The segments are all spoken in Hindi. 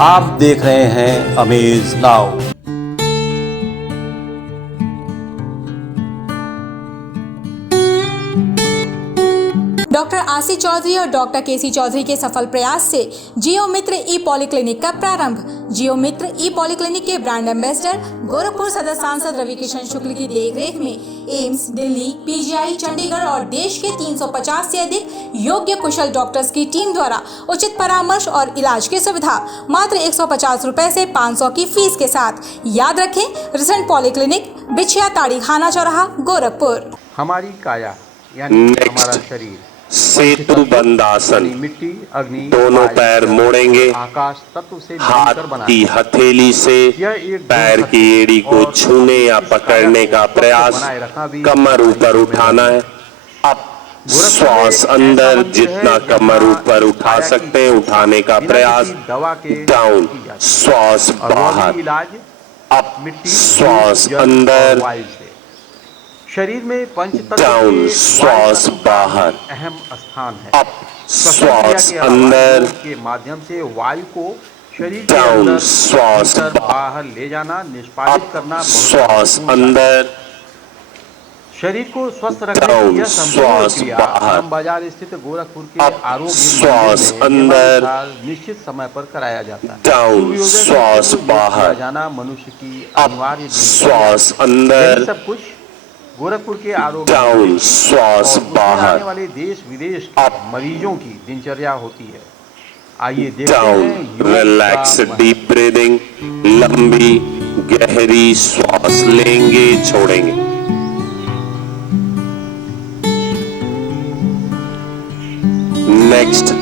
आप देख रहे हैं अमेज नाउ। डॉक्टर आशी चौधरी और डॉक्टर केसी चौधरी के सफल प्रयास से जियो मित्र ई पॉलीक्लिनिक का प्रारंभ। जियो मित्र ई पॉलीक्लिनिक के ब्रांड एम्बेसडर गोरखपुर सदर सांसद रवि किशन शुक्ल की देखरेख में एम्स, दिल्ली, पीजीआई, चंडीगढ़ और देश के 350 से अधिक योग्य कुशल डॉक्टर्स की टीम द्वारा उचित परामर्श और इलाज की सुविधा मात्र 150 रुपए से 500 की फीस के साथ। याद रखें, रिसेंट पॉलीक्लिनिक, बिछिया ताड़ी खाना चौराहा, गोरखपुर। हमारी काया यानी हमारा शरीर सेतु बंदासन, मिट्टी, अग्नि, दोनों पैर मोड़ेंगे, आकाश तत्व से हाथ की हथेली से पैर की एड़ी को छूने या पकड़ने का प्रयास, कमर ऊपर उठाना है। अब श्वास अंदर, जितना कमर ऊपर उठा सकते हैं उठाने का प्रयास, डाउन, श्वास बाहर, अब श्वास अंदर, शरीर में पंचतत्व डाउन, श्वास बाहर, अहम स्थान है। अप, श्वास अंदर के माध्यम से वायु को शरीर के डाउन, अंदर श्वास बाहर ले जाना, निष्पादित करना, श्वास अंदर, शरीर को स्वस्थ रखने की यह संपूर्ण क्रिया बाजार स्थित गोरखपुर के आरोग्य श्वास अंदर, निश्चित समय पर कराया जाता है। डाउन, श्वास बाहर, जाना मनुष्य की अनिवार्य श्वास अंदर, सब कुछ गोरखपुर के आरोग्य डाउन, श्वास बाहर, आने वाले देश विदेश के मरीजों की दिनचर्या होती है। आइए देखते डाउन, हैं। रिलैक्स, डीप ब्रीदिंग, लंबी गहरी श्वास लेंगे, छोड़ेंगे। नेक्स्ट,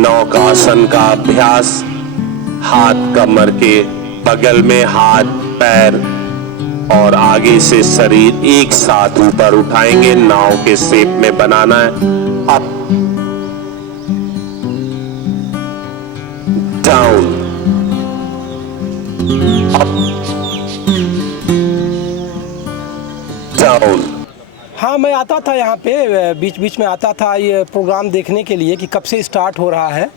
नौकासन का अभ्यास। हाथ कमर के बगल में, हाथ पैर और आगे से शरीर एक साथ ऊपर उठाएंगे, नाव के शेप में बनाना है। Up, down, up, down. हाँ, मैं आता था यहाँ पे, बीच बीच में आता था ये प्रोग्राम देखने के लिए कि कब से स्टार्ट हो रहा है,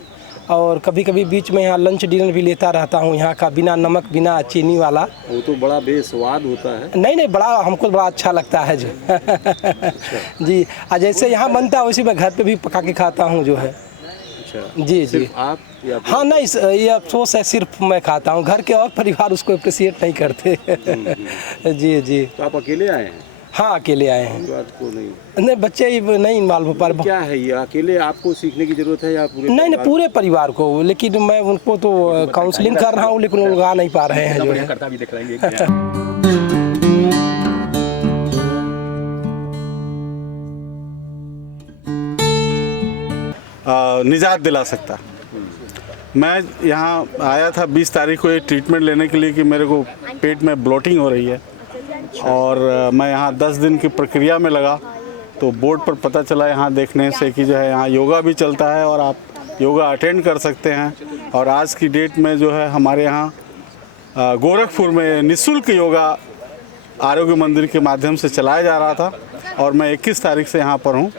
और कभी कभी बीच में यहाँ लंच डिनर भी लेता रहता हूँ, यहाँ का बिना नमक बिना चीनी वाला। वो तो बड़ा बेस्वाद होता है। नहीं, बड़ा हमको बड़ा अच्छा लगता है जो। अच्छा। जी, जैसे यहाँ बनता है वैसे मैं घर पे भी पका के खाता हूँ जो है। अच्छा। जी आप या हाँ, नहीं, ये अफसोस है, सिर्फ मैं खाता हूँ, घर के और परिवार उसको अप्रिशिएट नहीं करते। जी। तो आप अकेले आए हैं? हाँ, अकेले आए हैं। तो आपको नहीं, बच्चे नहीं इन्वॉल्व हो पा रहे। क्या है ये, अकेले आपको सीखने की जरूरत है या पूरे? नहीं, पूरे परिवार को, लेकिन मैं उनको तो काउंसलिंग कर रहा हूँ, लेकिन वो लोग आ नहीं पा रहे हैं जो है। करता भी दिखाएंगे। निजात दिला सकता। मैं यहाँ आया था 20 तारीख को एक ट्रीटमेंट लेने के लिए कि मेरे को पेट में ब्लोटिंग हो रही है, और मैं यहाँ 10 दिन की प्रक्रिया में लगा। तो बोर्ड पर पता चला यहाँ देखने से कि जो है यहाँ योगा भी चलता है और आप योगा अटेंड कर सकते हैं। और आज की डेट में जो है हमारे यहाँ गोरखपुर में निःशुल्क योगा आरोग्य मंदिर के माध्यम से चलाया जा रहा था, और मैं 21 तारीख से यहाँ पर हूँ।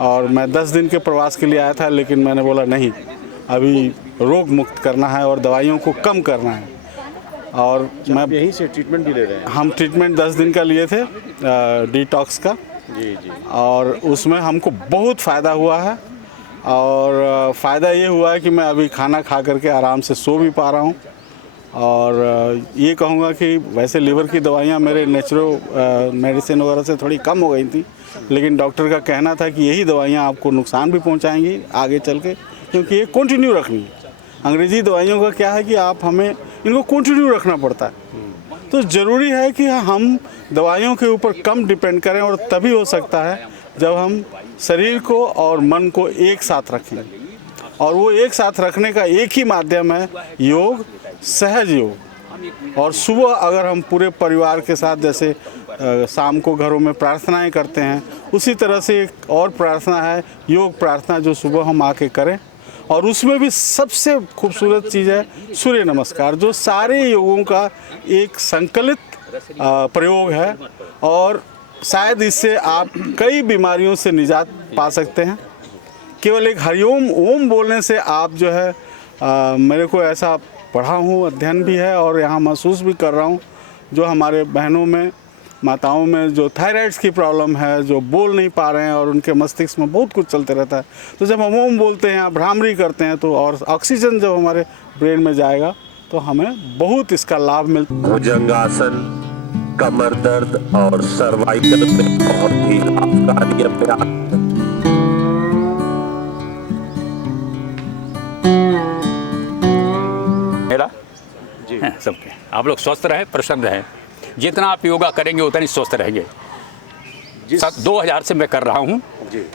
और मैं 10 दिन के प्रवास के लिए आया था, लेकिन मैंने बोला नहीं, अभी रोग मुक्त करना है और दवाइयों को कम करना है। और मैं यहीं से ट्रीटमेंट भी ले रहे हैं? हम ट्रीटमेंट 10 दिन का लिए थे, डिटॉक्स का। जी। और उसमें हमको बहुत फ़ायदा हुआ है, और फ़ायदा ये हुआ है कि मैं अभी खाना खा करके आराम से सो भी पा रहा हूँ। और ये कहूँगा कि वैसे लीवर की दवाइयाँ मेरे नेचुरल मेडिसिन वगैरह से थोड़ी कम हो गई थी, लेकिन डॉक्टर का कहना था कि यही दवाइयाँ आपको नुकसान भी पहुँचाएंगी आगे चल के, क्योंकि ये कंटिन्यू रखनी है। अंग्रेज़ी दवाइयों का क्या है कि आप हमें इनको कंटिन्यू रखना पड़ता है। तो ज़रूरी है कि हम दवाइयों के ऊपर कम डिपेंड करें, और तभी हो सकता है जब हम शरीर को और मन को एक साथ रखें। और वो एक साथ रखने का एक ही माध्यम है योग, सहज योग। और सुबह अगर हम पूरे परिवार के साथ, जैसे शाम को घरों में प्रार्थनाएं करते हैं, उसी तरह से एक और प्रार्थना है योग प्रार्थना, जो सुबह हम आके करें। और उसमें भी सबसे खूबसूरत चीज़ है सूर्य नमस्कार, जो सारे योगों का एक संकलित प्रयोग है, और शायद इससे आप कई बीमारियों से निजात पा सकते हैं। केवल एक हरिओम ओम बोलने से आप जो है मेरे को ऐसा पढ़ा हूँ, अध्ययन भी है और यहाँ महसूस भी कर रहा हूँ, जो हमारे बहनों में, माताओं में जो थायराइड्स की प्रॉब्लम है, जो बोल नहीं पा रहे हैं और उनके मस्तिष्क में बहुत कुछ चलते रहता है, तो जब हम ओम बोलते हैं, भ्रामरी करते हैं, तो और ऑक्सीजन जब हमारे ब्रेन में जाएगा तो हमें बहुत इसका लाभ मिलता है। भुजंगासन कमर दर्द और सर्वाइकल में बहुत ही लाभकारी अभ्यास है। मेरा है सबके। आप लोग स्वस्थ रहे, प्रसन्न रहे। जितना आप योगा करेंगे उतना ही स्वस्थ रहेंगे। 2000 से मैं कर रहा हूँ।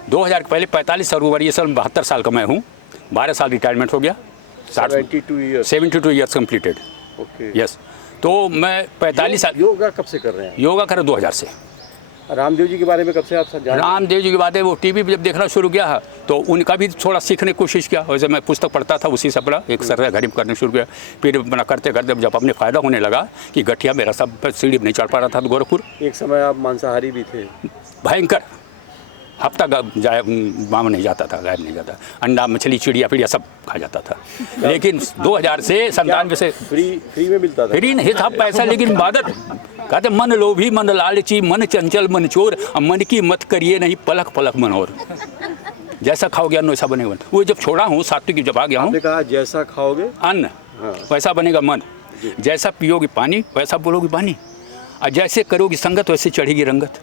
2000 के पहले 45 फरवरी सन 72 साल का मैं हूँ। 12 साल रिटायरमेंट हो गया। 72 ईयर्स कंप्लीटेड। यस। तो मैं 45 साल योगा कब से कर रहे हैं? योगा करा 2000 से। रामदेव जी के बारे में कब से आप जान रहे हैं? रामदेव जी की बात है, वो टीवी पे जब देखना शुरू किया है तो उनका भी थोड़ा सीखने की कोशिश किया। वैसे मैं पुस्तक पढ़ता था, उसी से अपना एक सर घड़ी करना शुरू किया। फिर अपना करते करते जब अपने फ़ायदा होने लगा कि गठिया मेरा सब सीढ़ी नहीं चढ़ पा रहा था तो गोरखपुर। एक समय आप मांसाहारी भी थे। भयंकर। हफ्ता जाए माम नहीं जाता था, गायब नहीं जाता। अंडा, मछली, चिड़िया पिड़िया सब खा जाता था। लेकिन 2000 से 97 से फ्री में मिलता था? फ्री नहीं था पैसा, लेकिन इबादत कहते मन लोभी मन लालची मन चंचल मन चोर, मन की मत करिए नहीं पलक पलक मन और। जैसा खाओगे अन्न वैसा बनेगा। वो जब छोड़ा हूँ सात्विक जब आ गया हूँ, आपने कहा जैसा खाओगे अन्न वैसा बनेगा मन, जैसा पियोगे पानी वैसा बोलोगे पानी, और जैसे करोगे संगत वैसे चढ़ेगी रंगत।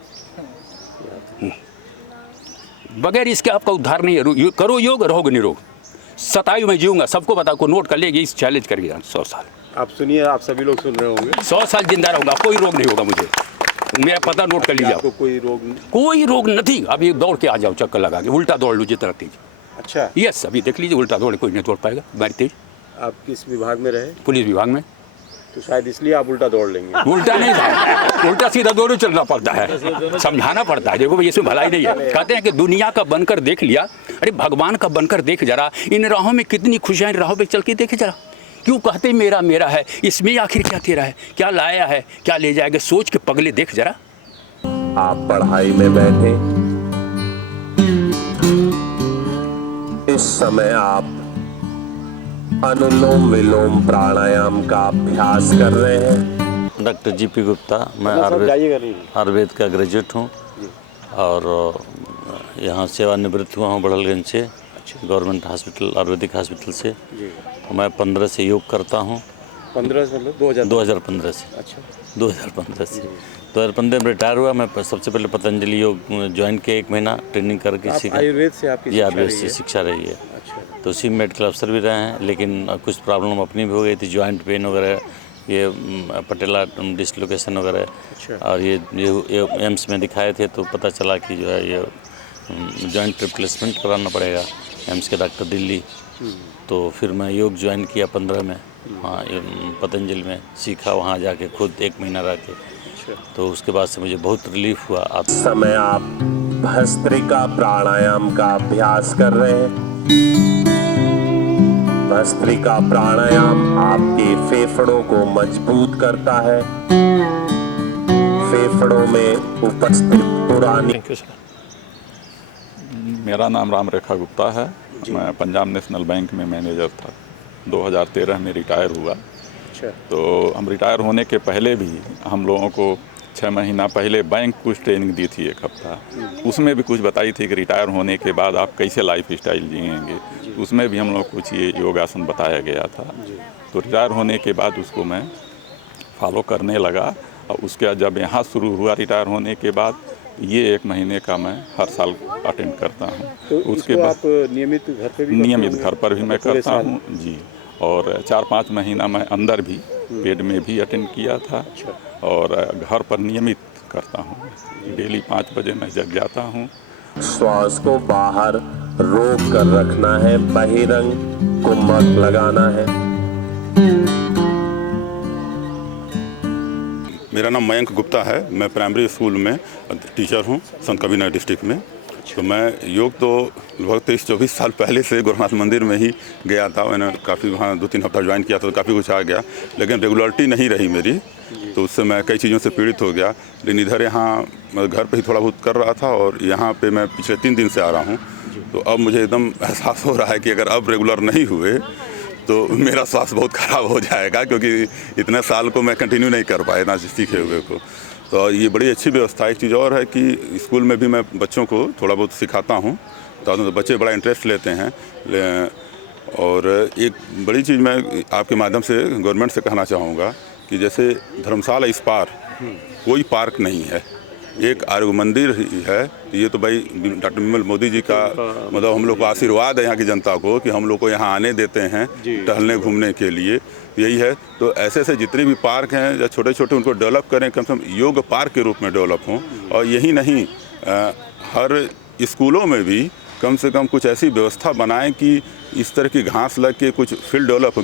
बगैर इसके आपका उद्धार नहीं है। करो योग, रहोगे निरोग। 27 में जीऊंगा, सबको बता को नोट कर लेगी, इस चैलेंज करिए 100 साल। आप सुनिए, आप सभी लोग सुन रहे होंगे। 100 साल जिंदा रहूंगा, कोई रोग नहीं होगा मुझे। मेरा पता नोट कर लीजिए। आपको कोई रोग नहीं? कोई रोग नहीं। अभी दौड़ के आ जाओ, चक्कर लगा के उल्टा दौड़ लो जितना तेज। अच्छा। यस, अभी देख लीजिए, उल्टा दौड़ कोई नहीं दौड़ पाएगा मेरी तेज। आप किस विभाग में रहे? पुलिस विभाग में। तो शायद इसलिए आप उल्टा दौड़ लेंगे। उल्टा नहीं था, उल्टा सीधा दौड़ चलना पड़ता है, समझाना पड़ता है। देखो भाई इसमें भलाई नहीं है। कहते हैं कि दुनिया का बनकर देख लिया, अरे भगवान का बनकर देख जरा, इन राहों में कितनी खुशियाँ, इन राहों पे चल के देखे जरा। क्यों कहते मेरा मेरा है, इसमें आखिर क्या तेरा है, क्या लाया है, क्या ले जाएगा, सोच के पगले देख जरा। आप पढ़ाई में बैठे, इस समय आप अनुलोम विलोम प्राणायाम का अभ्यास कर रहे हैं। डॉक्टर जीपी गुप्ता, मैं आयुर्वेद का ग्रेजुएट हूँ और यहाँ सेवानिवृत्त हुआ हूँ बड़लगंज से, गवर्नमेंट हॉस्पिटल आयुर्वेदिक हॉस्पिटल से। मैं 15 से योग करता हूँ। 15 से मतलब 2015 से। अच्छा, 2015 से 2015 में रिटायर हुआ। मैं सबसे पहले पतंजलि योग ज्वाइन किया, 1 महीना ट्रेनिंग करके सीखा। आयुर्वेद से आपकी आयुर्वेद से शिक्षा रही है। तो उसी में मेडिकल अफसर भी रहे हैं, लेकिन कुछ प्रॉब्लम अपनी भी हो गई थी, जॉइंट पेन वगैरह, ये पटेला डिसलोकेशन वगैरह। और ये एम्स में दिखाए थे तो पता चला कि जो है ये जॉइंट रिप्लेसमेंट कराना पड़ेगा, एम्स के डॉक्टर दिल्ली। तो फिर मैं योग ज्वाइन किया 15 में, वहाँ पतंजलि में सीखा, वहाँ जाके खुद 1 महीना रह के। तो उसके बाद से मुझे बहुत रिलीफ हुआ। आप समय आप भस्त्रिका प्राणायाम का अभ्यास कर रहे हैं। भस्त्रिका प्राणायाम आपके फेफड़ों को मजबूत करता है। फेफड़ों में उपस्थित पुरानी। मेरा नाम राम रेखा गुप्ता है। मैं पंजाब नेशनल बैंक में मैनेजर था। 2013 में रिटायर हुआ। तो हम रिटायर होने के पहले भी हम लोगों को 6 महीना पहले बैंक कुछ ट्रेनिंग दी थी, 1 हफ्ता। उसमें भी कुछ बताई थी कि रिटायर होने के बाद आप कैसे लाइफ स्टाइल जिएंगे। उसमें भी हम लोग कुछ ये योगासन बताया गया था। तो रिटायर होने के बाद उसको मैं फॉलो करने लगा। और उसके बाद जब यहाँ शुरू हुआ रिटायर होने के बाद, ये 1 महीने का मैं हर साल अटेंड करता हूँ। तो उसके बाद आप नियमित घर पे भी नियमित घर पर भी मैं करता हूँ जी। और 4-5 महीना मैं अंदर भी पेड में भी अटेंड किया था। और घर पर नियमित करता हूँ। डेली 5 बजे मैं जग जाता हूँ। श्वास को बाहर रोक कर रखना है, बहिरंग कुंभक लगाना है। मेरा नाम मयंक गुप्ता है। मैं प्राइमरी स्कूल में टीचर हूँ, संत कबीरनगर डिस्ट्रिक्ट में। तो मैं योग तो लगभग 23-24 साल पहले से गोरखनाथ मंदिर में ही गया था। मैंने काफ़ी वहाँ 2-3 हफ्ता ज्वाइन किया था, तो काफ़ी कुछ आ गया, लेकिन रेगुलरिटी नहीं रही मेरी, तो उससे मैं कई चीज़ों से पीड़ित हो गया। लेकिन इधर यहाँ मैं घर पे ही थोड़ा बहुत कर रहा था, और यहाँ पे मैं पिछले 3 दिन से आ रहा हूँ। तो अब मुझे एकदम एहसास हो रहा है कि अगर अब रेगुलर नहीं हुए तो मेरा स्वास्थ्य बहुत ख़राब हो जाएगा, क्योंकि इतने साल को मैं कंटिन्यू नहीं कर पाया ना सीखे हुए को। तो ये बड़ी अच्छी व्यवस्था है। एक चीज़ और है कि स्कूल में भी मैं बच्चों को थोड़ा बहुत सिखाता हूँ, तो बच्चे बड़ा इंटरेस्ट लेते हैं। और एक बड़ी चीज़ मैं आपके माध्यम से गवर्नमेंट से कहना चाहूँगा कि जैसे धर्मशाला इस पार कोई पार्क नहीं है, एक आरोग्य मंदिर ही है। ये तो भाई डॉक्टर विमल मोदी जी का मतलब हम लोग को आशीर्वाद है यहाँ की जनता को, कि हम लोग को यहाँ आने देते हैं टहलने घूमने के लिए, यही है। तो ऐसे ऐसे जितने भी पार्क हैं या छोटे छोटे, उनको डेवलप करें, कम से कम योग पार्क के रूप में डेवलप हों। और यही नहीं, हर स्कूलों में भी कम से कम कुछ ऐसी व्यवस्था बनाएं कि इस तरह की घास लग के कुछ फील्ड डेवलप हो।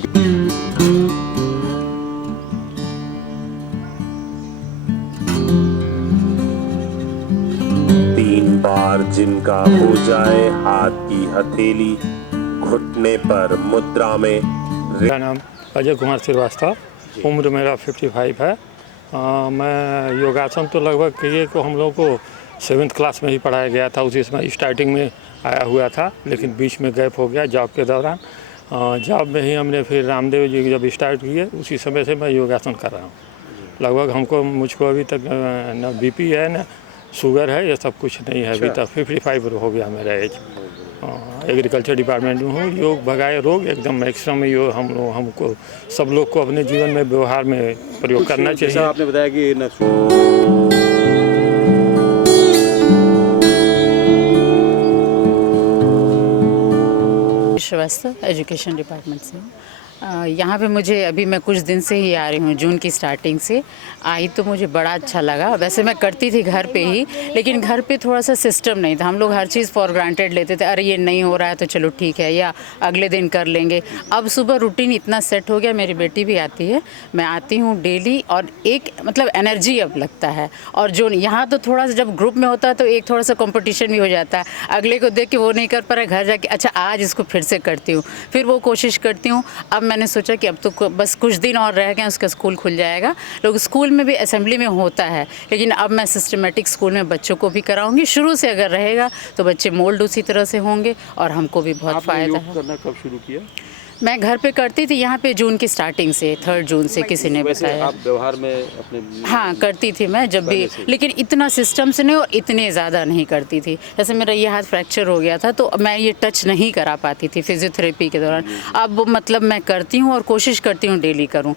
3 बार जिनका हो जाए हाथ की हथेली, घुटने पर मुद्रा में। मेरा नाम अजय कुमार श्रीवास्तव, उम्र मेरा 55 है। मैं योगासन तो लगभग कहिए को हम लोग को 7th क्लास में ही पढ़ाया गया था, उसी समय स्टार्टिंग में आया हुआ था, लेकिन बीच में गैप हो गया जॉब के दौरान। जॉब में ही हमने फिर रामदेव जी जब स्टार्ट किए, उसी समय से मैं योगासन कर रहा हूँ। लगभग मुझको अभी तक न बीपी है न शुगर है, ये सब कुछ नहीं है। अभी तक 55 हो गया मेरा एज। एग्रीकल्चर डिपार्टमेंट में हूँ। योग भगाए रोग एकदम मैक्सिमम योग हमको सब लोग को अपने जीवन में व्यवहार में प्रयोग करना चाहिए। जैसा आपने बताया कि श्रीवास्तव एजुकेशन डिपार्टमेंट से हूँ। यहाँ पे मुझे अभी मैं कुछ दिन से ही आ रही हूँ, जून की स्टार्टिंग से आई, तो मुझे बड़ा अच्छा लगा। वैसे मैं करती थी घर पे ही, लेकिन घर पे थोड़ा सा सिस्टम नहीं था। हम लोग हर चीज़ फॉर ग्रांटेड लेते थे, अरे ये नहीं हो रहा है तो चलो ठीक है, या अगले दिन कर लेंगे। अब सुबह रूटीन इतना सेट हो गया, मेरी बेटी भी आती है, मैं आती हूँ डेली, और एक मतलब एनर्जी अब लगता है। और जो यहाँ तो थोड़ा सा जब ग्रुप में होता है तो एक थोड़ा सा कॉम्पिटिशन भी हो जाता है, अगले को देख के वो नहीं कर पा रहा, घर जाके अच्छा आज इसको फिर से करती हूँ, फिर वो कोशिश करती हूँ। अब मैंने सोचा कि अब तो बस कुछ दिन और रह गए, उसका स्कूल खुल जाएगा। लोग स्कूल में भी असेंबली में होता है, लेकिन अब मैं सिस्टमेटिक स्कूल में बच्चों को भी कराऊंगी। शुरू से अगर रहेगा तो बच्चे मोल्ड उसी तरह से होंगे, और हमको भी बहुत फ़ायदा है। करना कब शुरू किया? मैं घर पे करती थी, यहाँ पे जून की स्टार्टिंग से, 3 जून से किसी ने बताया। आप व्यवहार में अपने हाँ करती थी मैं जब भी, लेकिन इतना सिस्टम से नहीं और इतने ज़्यादा नहीं करती थी। जैसे मेरा ये हाथ फ्रैक्चर हो गया था, तो मैं ये टच नहीं करा पाती थी फिजियोथेरेपी के दौरान। अब मतलब मैं करती हूँ और कोशिश करती हूँ डेली करूँ।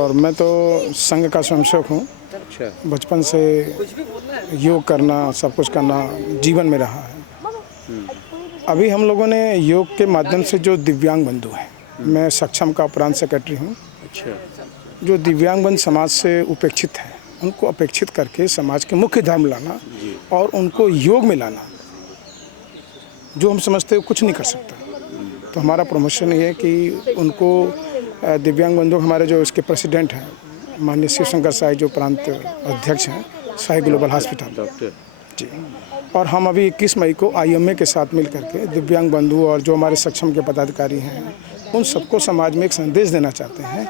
और मैं तो संघ का स्वयंसेवक हूँ। बचपन से योग करना, सब कुछ करना जीवन में रहा है। अभी हम लोगों ने योग के माध्यम से जो दिव्यांग बंधु हैं, मैं सक्षम का प्रांत सेक्रेटरी हूँ। जो दिव्यांग बंधु समाज से उपेक्षित हैं, उनको अपेक्षित करके समाज के मुख्य धाम लाना और उनको योग में लाना, जो हम समझते हैं कुछ नहीं कर सकता। तो हमारा प्रमोशन ये है कि उनको दिव्यांग बंधु, हमारे जो इसके प्रेसिडेंट हैं माननीय शिव शंकर साई, जो प्रांत अध्यक्ष हैं साई ग्लोबल हॉस्पिटल जी, और हम अभी 21 मई को IMA के साथ मिल करके दिव्यांग बंधु और जो हमारे सक्षम के पदाधिकारी हैं, उन सबको समाज में एक संदेश देना चाहते हैं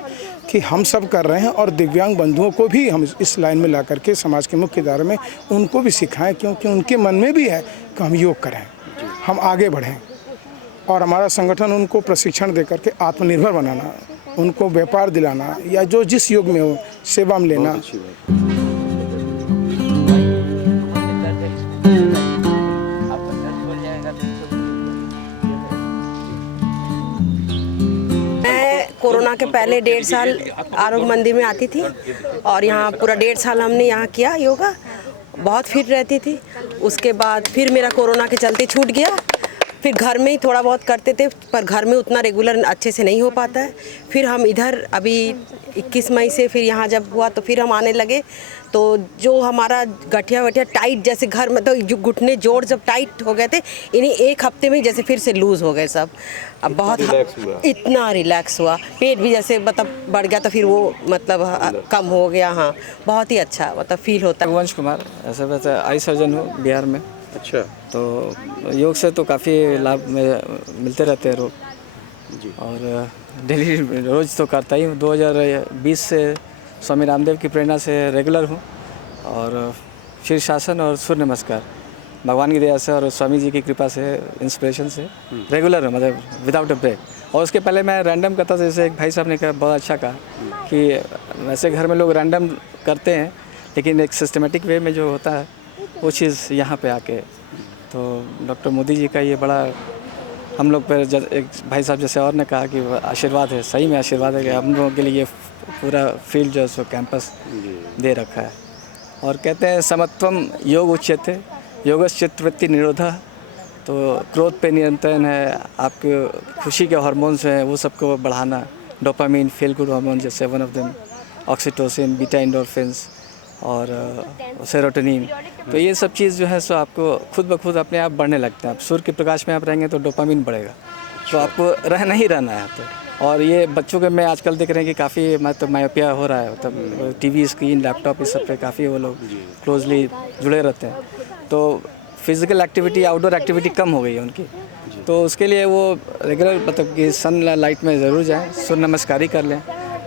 कि हम सब कर रहे हैं, और दिव्यांग बंधुओं को भी हम इस लाइन में ला करके समाज के मुख्य धारा में उनको भी सिखाएं, क्योंकि उनके मन में भी है कि हम योग करें, हम आगे बढ़ें। और हमारा संगठन उनको प्रशिक्षण दे करके आत्मनिर्भर बनाना, उनको व्यापार दिलाना, या जो जिस योग में हो सेवा में लेना। मैं कोरोना के पहले 1.5 साल आरोग्य मंदिर में आती थी, और यहाँ पूरा 1.5 साल हमने यहाँ किया योगा, बहुत फिट रहती थी। उसके बाद फिर मेरा कोरोना के चलते छूट गया, फिर घर में ही थोड़ा बहुत करते थे, पर घर में उतना रेगुलर अच्छे से नहीं हो पाता है। फिर हम इधर अभी 21 मई से फिर यहाँ जब हुआ तो फिर हम आने लगे, तो जो हमारा गठिया वठिया टाइट जैसे घर में तो जो घुटने जोड़ जब टाइट हो गए थे, इन्हीं एक हफ्ते में जैसे फिर से लूज़ हो गए सब। अब बहुत इतना रिलैक्स हुआ, पेट भी जैसे मतलब बढ़ गया तो फिर वो मतलब कम हो गया। हाँ, बहुत ही अच्छा मतलब फील होता है। वंश कुमार, ऐसे वैसे आई सर्जन हूँ बिहार में। अच्छा। तो योग से तो काफ़ी लाभ मिलते रहते हैं रोज जी। और डेली रोज़ तो करता ही हूँ। 2020 से स्वामी रामदेव की प्रेरणा से रेगुलर हूँ और शीर्षासन और सूर्य नमस्कार भगवान की दया से और स्वामी जी की कृपा से, इंस्पिरेशन से रेगुलर हूँ, मतलब विदाउट अ ब्रेक। और उसके पहले मैं रैंडम करता था, जैसे एक भाई साहब ने कहा, बहुत अच्छा कहा कि वैसे घर में लोग रैंडम करते हैं, लेकिन एक सिस्टमेटिक वे में जो होता है वो चीज़ यहाँ पे आके, तो डॉक्टर मोदी जी का ये बड़ा हम लोग पर एक भाई साहब जैसे और ने कहा कि आशीर्वाद है, सही में आशीर्वाद है कि हम लोगों के लिए पूरा फील्ड जो है सो कैंपस दे रखा है। और कहते हैं समत्वम योग उच्यते योगश्चित्तवृत्ति निरोधा, तो क्रोध पे नियंत्रण है, आपके खुशी के हार्मोन्स हैं वो सबको बढ़ाना, डोपामीन, फील गुड हार्मोन जैसे one of them, oxytocin, beta endorphins और सेरोटोनिन, तो ये सब चीज़ जो है सो आपको खुद ब खुद अपने आप बढ़ने लगते हैं। आप सूर्य के प्रकाश में आप रहेंगे तो डोपामीन बढ़ेगा, तो आपको रहना ही रहना है। तो और ये बच्चों के में आजकल देख रहे हैं कि काफ़ी मतलब मायोपिया हो रहा है, मतलब टीवी स्क्रीन, लैपटॉप, इस सब पे काफ़ी वो लोग क्लोजली जुड़े रहते हैं, तो फिज़िकल एक्टिविटी, आउटडोर एक्टिविटी कम हो गई है उनकी। तो उसके लिए वो रेगुलर मतलब कि सन लाइट में ज़रूर जाएँ, सूर्य नमस्कार ही कर लें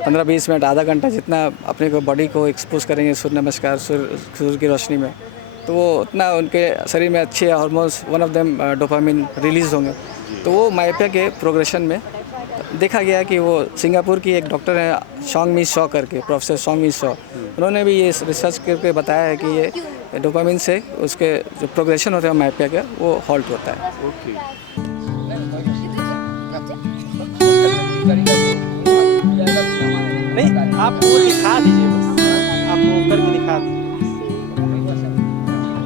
15-20 मिनट, आधा घंटा, जितना अपने को बॉडी को एक्सपोज करेंगे सूर्य नमस्कार, सूर्य की रोशनी में, तो वो उतना उनके शरीर में अच्छे hormones, one of them dopamine release होंगे। तो वो मायोपिया के प्रोग्रेशन में देखा गया कि वो सिंगापुर की एक डॉक्टर है शॉन्ग मी शॉ करके, प्रोफेसर शॉन्ग मी शॉ, उन्होंने भी ये रिसर्च करके बताया है कि ये डोपामिन से उसके जो प्रोग्रेशन होता है मायोपिया का वो हॉल्ट होता है। नहीं, आप वो दिखा दीजिए, बस आप वो करके दिखा दीजिए।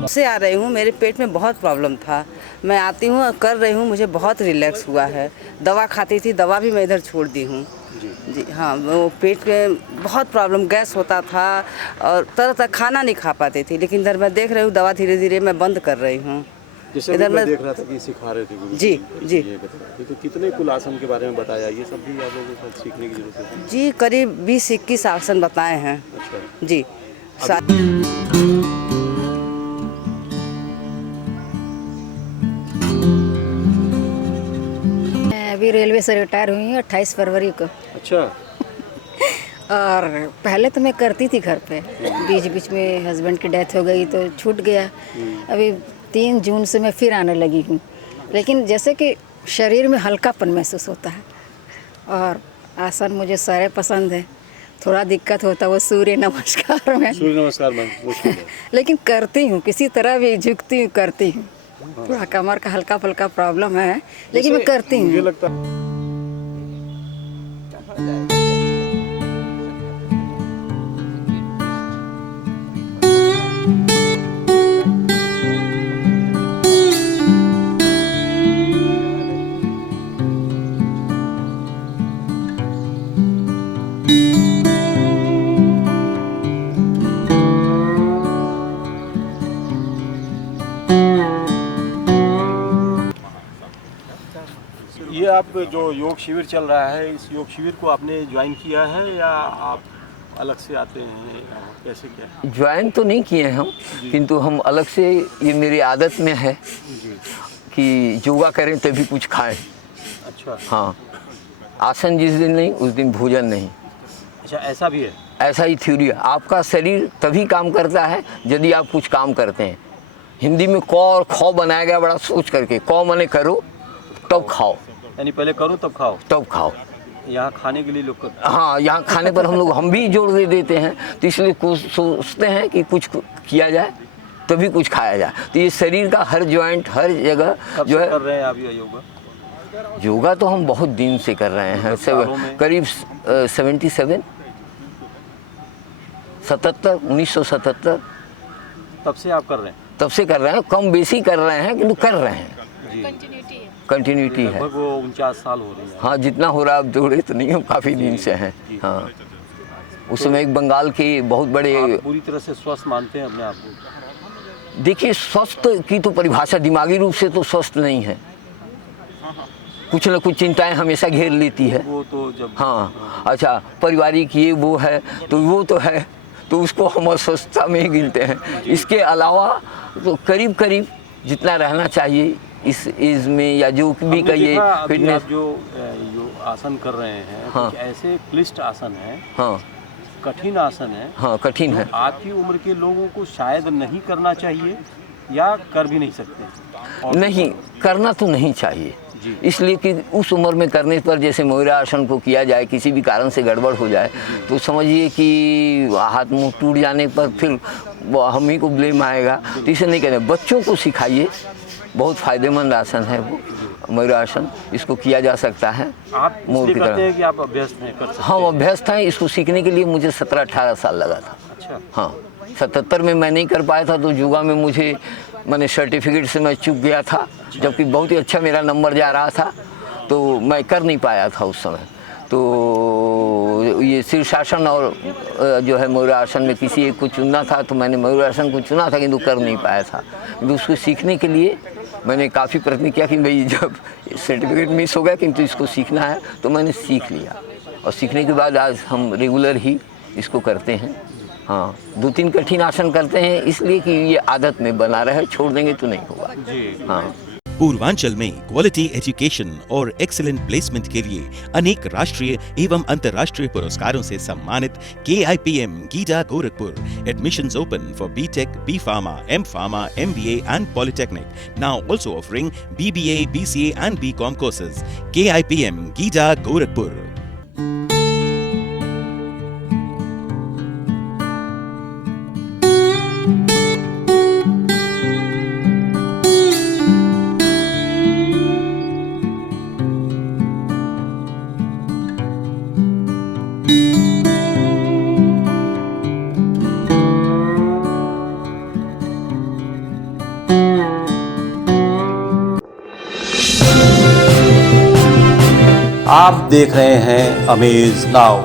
से आ रही हूँ, मेरे पेट में बहुत प्रॉब्लम था, मैं आती हूँ और कर रही हूँ, मुझे बहुत रिलैक्स हुआ है। दवा खाती थी, दवा भी मैं इधर छोड़ दी हूँ जी। हाँ, वो पेट में बहुत प्रॉब्लम, गैस होता था और तरह तरह खाना नहीं खा पाती थी, लेकिन इधर मैं देख रही हूँ दवा धीरे धीरे मैं बंद कर रही हूँ। इधर मैं देख रहा था कि सिखा रहे थे गुरु जी जी। तो कितने कुल आसन के बारे में बताया, ये सब भी आप लोगों को सीखने की जरूरत है जी? करीब 20-21 आसन बताए हैं। अच्छा जी। मैं अभी रेलवे से रिटायर हुई हूँ 28 फरवरी को। अच्छा। और पहले तो मैं करती थी घर पे, बीच बीच में हस्बैंड की डेथ हो गई तो छूट गया। अभी 3 जून से मैं फिर आने लगी हूँ, लेकिन जैसे कि शरीर में हल्कापन महसूस होता है और आसन मुझे सारे पसंद है। थोड़ा दिक्कत होता है वो सूर्य नमस्कार में, सूर्य नमस्कार में मुश्किल है, लेकिन करती हूँ, किसी तरह भी झुकती हूँ, करती हूँ। थोड़ा कमर का हल्का फुल्का प्रॉब्लम है, लेकिन मैं करती हूँ। मुझे लगता ये आप जो योग शिविर चल रहा है, इस योग शिविर को आपने ज्वाइन किया है या आप अलग से आते हैं, कैसे क्या? ज्वाइन तो नहीं किए हैं हम, किंतु हम अलग से, ये मेरी आदत में है कि योगा करें तभी कुछ खाएं। अच्छा। हाँ, आसन जिस दिन नहीं उस दिन भोजन नहीं। अच्छा, ऐसा भी है? ऐसा ही थ्योरी है। आपका शरीर तभी काम करता है यदि आप कुछ काम करते हैं। हिंदी में कौ और खौ बनाया गया बड़ा सोच करके, कौ माने करो तब खाओ, यानी पहले करो तब खाओ। तब खाओ। यहाँ खाने के लिए लोग करते हैं। हाँ, यहाँ खाने पर हम भी जोर दे देते हैं, तो इसलिए कुछ सोचते हैं कि कुछ किया जाए तभी कुछ खाया जाए। तो ये शरीर का हर जॉइंट, हर जगह जो है। कर रहे हैं आप ये योगा? योगा तो हम बहुत दिन से कर रहे हैं, करीब 1977 तब से आप कर रहे हैं? तब से कर रहे हैं, कम बेसी कर रहे हैं, किंतु कर रहे हैं। कंटिन्यूटी है। लगभग वो 49 साल हो रही है। हाँ, जितना हो रहा है, अब जोड़े तो नहीं, हम काफ़ी दिन से हैं। हाँ, उस समय एक बंगाल के बहुत बड़े। आप पूरी तरह से स्वस्थ मानते हैं अपने आप को? देखिए, स्वस्थ की तो परिभाषा दिमागी रूप से तो स्वस्थ नहीं है, कुछ न कुछ चिंताएं हमेशा घेर लेती है। वो तो जब हाँ, अच्छा, पारिवारिक ये वो है तो वो तो है, तो उसको हम अस्वस्थता में ही गिनते हैं। इसके अलावा तो करीब करीब जितना रहना चाहिए इस एज में, या जो भी कहिए फिटनेस। जो आसन कर रहे हैं, हाँ, कुछ ऐसे क्लिष्ट आसन है, हाँ, कठिन आसन है, हाँ, कठिन है, आपकी उम्र के लोगों को शायद नहीं करना चाहिए या कर भी नहीं सकते। नहीं करना तो नहीं चाहिए, इसलिए कि उस उम्र में करने पर जैसे मयूरासन को किया जाए, किसी भी कारण से गड़बड़ हो जाए तो समझिए कि हाथ मुंह टूट जाने पर फिर हम ही को ब्लेम आएगा। तो इसे नहीं करें, बच्चों को सिखाइए, बहुत फ़ायदेमंद आसन है वो मयूरासन, इसको किया जा सकता है। आप मोर की करते हैं तरह। कि आप अभ्यस्त हैं, कर सकते हैं? हाँ, अभ्यस्त हैं। इसको सीखने के लिए मुझे 17-18 साल लगा था। अच्छा। हाँ, 77 में मैं नहीं कर पाया था, तो युवा में मुझे मैंने सर्टिफिकेट से मैं चूक गया था, जबकि बहुत ही अच्छा मेरा नंबर जा रहा था, तो मैं कर नहीं पाया था उस समय। तो ये शीर्षासन और जो है मयूरासन में किसी एक को चुनना था, तो मैंने मयूरासन को चुना था, किंतु कर नहीं पाया था। किंतु उसको सीखने के लिए मैंने काफ़ी प्रयत्न किया कि भाई जब सर्टिफिकेट मिस हो गया, किंतु इसको सीखना है, तो मैंने सीख लिया। और सीखने के बाद आज हम रेगुलर ही इसको करते हैं। हाँ, 2-3 कठिन आसन करते हैं, इसलिए कि ये आदत में बना रहे, छोड़ देंगे तो नहीं होगा। हाँ। पूर्वांचल में क्वालिटी एजुकेशन और एक्सीलेंट प्लेसमेंट के लिए अनेक राष्ट्रीय एवं अंतर्राष्ट्रीय पुरस्कारों से सम्मानित KIPM Giza Gorakhpur. Admissions open for BTech, B Pharma, M Pharma, MBA and Polytechnic. Now also offering BBA, BCA and BCom courses. KIPM Giza Gorakhpur. आप देख रहे हैं अमेज नाउ।